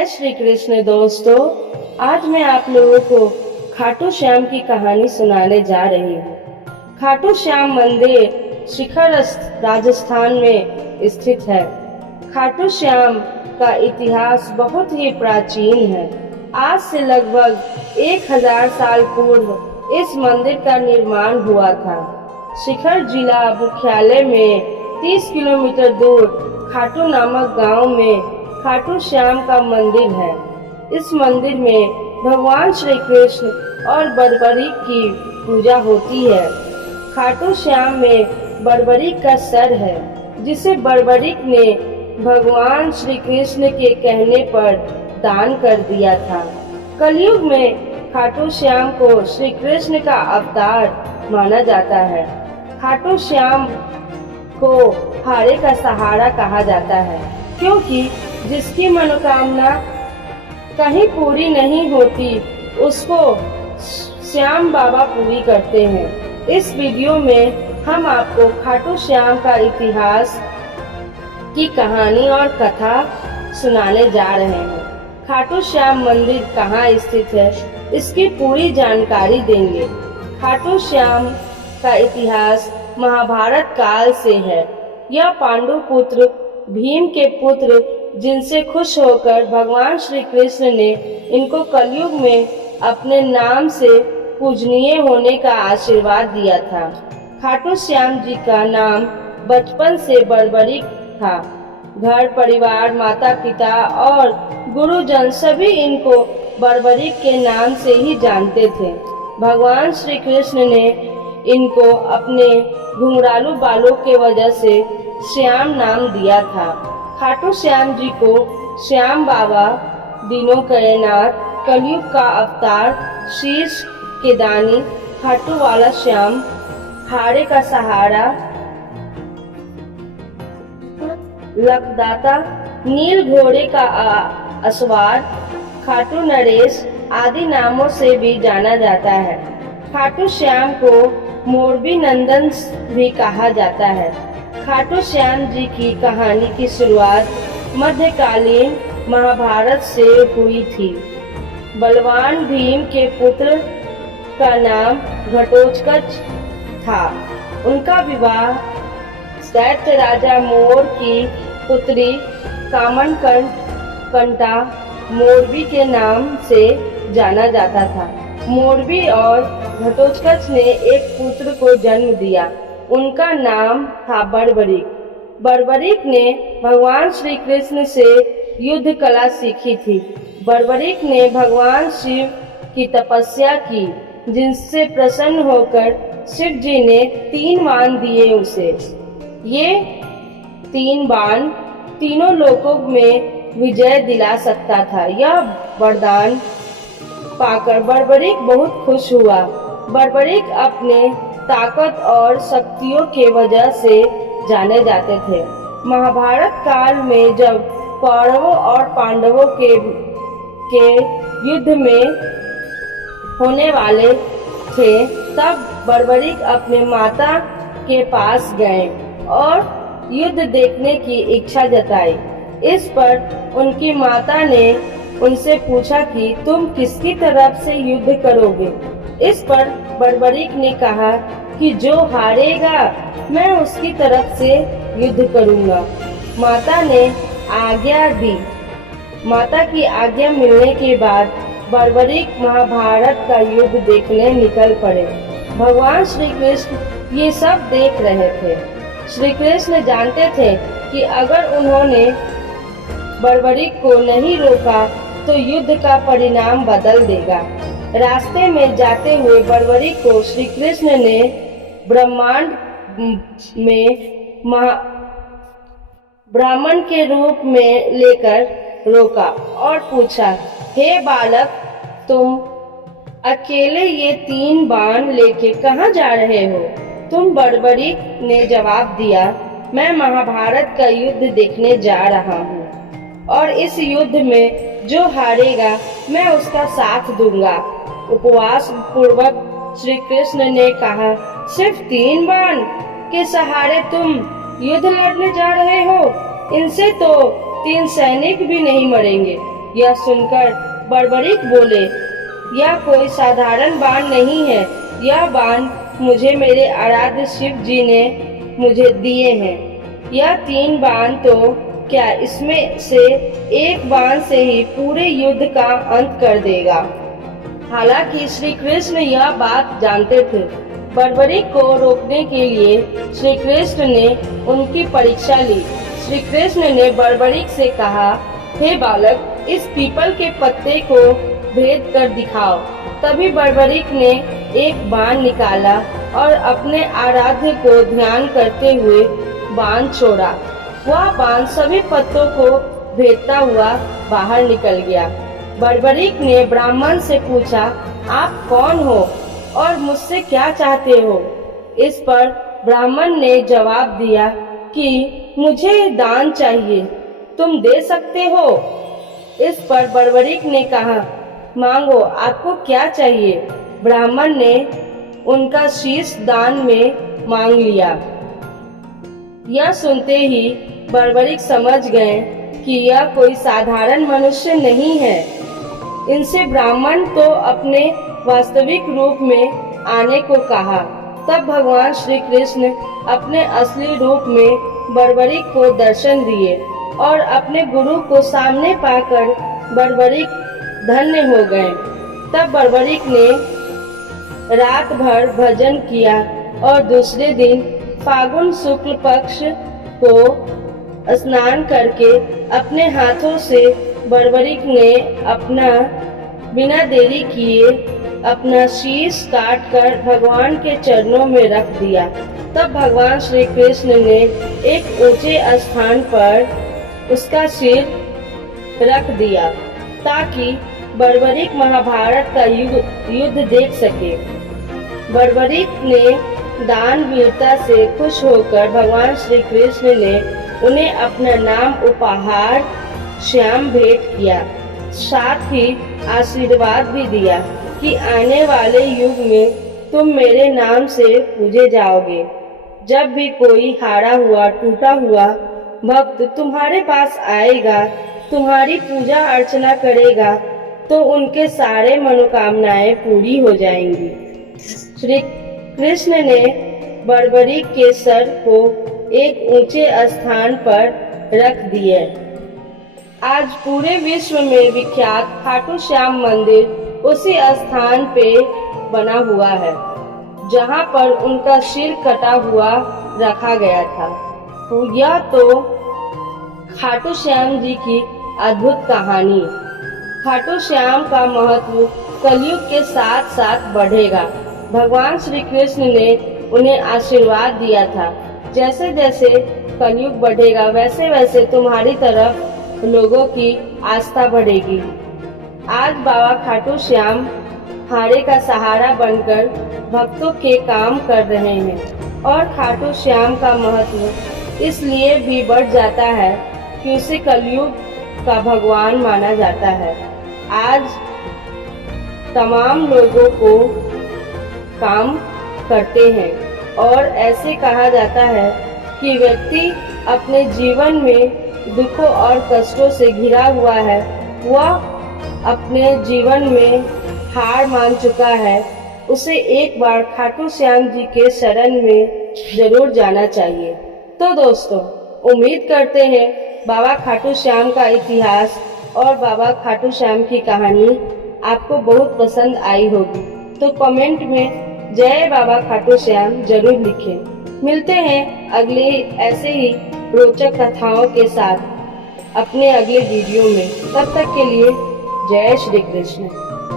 जय श्री कृष्ण दोस्तों। आज मैं आप लोगों को खाटू श्याम की कहानी सुनाने जा रही हूँ। खाटू श्याम मंदिर शिखर राजस्थान में स्थित है। खाटू श्याम का इतिहास बहुत ही प्राचीन है। आज से लगभग 1000 साल पूर्व इस मंदिर का निर्माण हुआ था। शिखर जिला मुख्यालय में 30 किलोमीटर दूर खाटू नामक गांव में खाटू श्याम का मंदिर है। इस मंदिर में भगवान श्री कृष्ण और बर्बरीक की पूजा होती है। खाटू श्याम में बर्बरीक का सर है, जिसे बर्बरीक ने भगवान श्री कृष्ण के कहने पर दान कर दिया था। कलयुग में खाटू श्याम को श्री कृष्ण का अवतार माना जाता है। खाटू श्याम को हारे का सहारा कहा जाता है, क्योंकि जिसकी मनोकामना कहीं पूरी नहीं होती उसको श्याम बाबा पूरी करते हैं। इस वीडियो में हम आपको खाटू श्याम का इतिहास की कहानी और कथा सुनाने जा रहे हैं। खाटू श्याम मंदिर कहाँ स्थित है, इसकी पूरी जानकारी देंगे। खाटू श्याम का इतिहास महाभारत काल से है। यह पांडु पुत्र भीम के पुत्र, जिनसे खुश होकर भगवान श्री कृष्ण ने इनको कलयुग में अपने नाम से पूजनीय होने का आशीर्वाद दिया था। खाटू श्याम जी का नाम बचपन से बर्बरीक था। घर परिवार, माता पिता और गुरुजन सभी इनको बर्बरीक के नाम से ही जानते थे। भगवान श्री कृष्ण ने इनको अपने घुंघरालू बालों के वजह से श्याम नाम दिया था। खाटू श्याम जी को श्याम बाबा, दीनों के नाथ, कलयुग का अवतार, शीश के दानी, खाटू वाला श्याम, हारे का सहारा, लखदाता, नील घोड़े का असवार, खाटू नरेश आदि नामों से भी जाना जाता है। खाटू श्याम को मोरबी नंदन भी कहा जाता है। खाटू श्याम जी की कहानी की शुरुआत मध्यकालीन महाभारत से हुई थी। बलवान भीम के पुत्र का नाम घटोत्कच था। उनका विवाह दैत्य राजा मोर की पुत्री कामनकंटा मोरबी के नाम से जाना जाता था। मोरबी और घटोत्कच ने एक पुत्र को जन्म दिया। उनका नाम था बर्बरीक। बर्बरीक ने भगवान श्री कृष्ण से युद्ध कला सीखी थी। बर्बरीक ने भगवान शिव की तपस्या की, जिनसे प्रसन्न होकर शिव जी ने 3 बाण दिए उसे। ये 3 बाण तीनों लोकों में विजय दिला सकता था। यह वरदान पाकर बर्बरीक बहुत खुश हुआ। बर्बरीक अपने ताकत और शक्तियों के वजह से जाने जाते थे। महाभारत काल में जब कौरवों और पांडवों के युद्ध में होने वाले थे, तब बर्बरीक अपने माता के पास गए और युद्ध देखने की इच्छा जताई। इस पर उनकी माता ने उनसे पूछा कि तुम किसकी तरफ से युद्ध करोगे। इस पर बर्बरीक ने कहा कि जो हारेगा मैं उसकी तरफ से युद्ध करूंगा। माता ने आज्ञा दी। माता की आज्ञा मिलने के बाद बर्बरीक महाभारत का युद्ध देखने निकल पड़े। भगवान श्री कृष्ण ये सब देख रहे थे। श्री कृष्ण जानते थे कि अगर उन्होंने बर्बरीक को नहीं रोका तो युद्ध का परिणाम बदल देगा। रास्ते में जाते हुए बर्बरीक को श्री कृष्ण ने ब्रह्मांड में ब्राह्मण के रूप में लेकर रोका और पूछा, हे बालक, तुम अकेले ये 3 बाण लेके कहाँ जा रहे हो? तुम? बर्बरीक ने जवाब दिया, मैं महाभारत का युद्ध देखने जा रहा हूँ और इस युद्ध में जो हारेगा मैं उसका साथ दूंगा। उपवास पूर्वक श्री कृष्ण ने कहा, सिर्फ 3 बाण के सहारे तुम युद्ध लड़ने जा रहे हो? इनसे तो 3 सैनिक भी नहीं मरेंगे। यह सुनकर बड़बड़िक बोले, यह कोई साधारण बाण नहीं है, यह बाण मुझे मेरे आराध्य शिव जी ने मुझे दिए हैं। यह 3 बाण तो क्या, इसमें से एक बाण से ही पूरे युद्ध का अंत कर देगा। हालांकि श्री कृष्ण यह बात जानते थे। बड़बड़िक को रोकने के लिए श्री कृष्ण ने उनकी परीक्षा ली। श्री कृष्ण ने बड़बड़िक से कहा, हे बालक, इस पीपल के पत्ते को भेद कर दिखाओ। तभी बड़बड़िक ने एक बाण निकाला और अपने आराध्य को ध्यान करते हुए बाण छोड़ा। वह बाण सभी पत्तों को भेदता हुआ बाहर निकल गया। बड़बड़िक ने ब्राह्मण से पूछा, आप कौन हो और मुझसे क्या चाहते हो? इस पर ब्राह्मण ने जवाब दिया कि मुझे दान चाहिए, तुम दे सकते हो? इस पर बड़बड़िक ने कहा, मांगो, आपको क्या चाहिए? ब्राह्मण ने उनका शीश दान में मांग लिया। यह सुनते ही बड़बड़िक समझ गए कि यह कोई साधारण मनुष्य नहीं है। इनसे ब्राह्मण तो अपने वास्तविक रूप में आने को कहा। तब भगवान श्री कृष्ण अपने असली रूप में बड़बड़िक को दर्शन दिए और अपने गुरु को सामने पाकर बड़बड़िक धन्य हो गए। तब बड़बड़िक ने रात भर भजन किया और दूसरे दिन फागुन शुक्ल पक्ष को स्नान करके अपने हाथों से बड़बड़िक ने अपना बिना देरी किए अपना शीश काटकर भगवान के चरणों में रख दिया। तब भगवान श्री कृष्ण ने एक ऊंचे स्थान पर उसका सिर रख दिया ताकि बड़बड़िक महाभारत का युद्ध देख सके। बड़बड़िक ने दान वीरता से खुश होकर भगवान श्री कृष्ण ने उन्हें अपना नाम उपहार श्याम भेंट किया। साथ ही आशीर्वाद भी दिया कि आने वाले युग में तुम मेरे नाम से पूजे जाओगे। जब भी कोई हारा हुआ टूटा हुआ भक्त तुम्हारे पास आएगा, तुम्हारी पूजा अर्चना करेगा, तो उनके सारे मनोकामनाएं पूरी हो जाएंगी। श्री कृष्ण ने बड़बड़िक के सर को एक ऊंचे स्थान पर रख दिए। आज पूरे विश्व में विख्यात खाटू श्याम मंदिर उसी स्थान पे बना हुआ है जहाँ पर उनका सिर कटा हुआ रखा गया था। यह तो खाटू श्याम जी की अद्भुत कहानी। खाटू श्याम का महत्व कलयुग के साथ साथ बढ़ेगा। भगवान श्री कृष्ण ने उन्हें आशीर्वाद दिया था, जैसे जैसे कलयुग बढ़ेगा वैसे वैसे तुम्हारी तरफ लोगों की आस्था बढ़ेगी। आज बाबा खाटू श्याम हारे का सहारा बनकर भक्तों के काम कर रहे हैं और खाटू श्याम का महत्व इसलिए भी बढ़ जाता है कि उसे कलयुग का भगवान माना जाता है। आज तमाम लोगों को काम करते हैं और ऐसे कहा जाता है कि व्यक्ति अपने जीवन में दुखों और कष्टों से घिरा हुआ है, वह अपने जीवन में हार मान चुका है, उसे एक बार खाटू श्याम जी के शरण में जरूर जाना चाहिए। तो दोस्तों, उम्मीद करते हैं बाबा खाटू श्याम का इतिहास और बाबा खाटू श्याम की कहानी आपको बहुत पसंद आई होगी। तो कमेंट में जय बाबा खाटू श्याम जरूर लिखें। मिलते हैं अगले ऐसे ही रोचक कथाओं के साथ अपने अगले वीडियो में। तब तक के लिए जय श्री कृष्ण।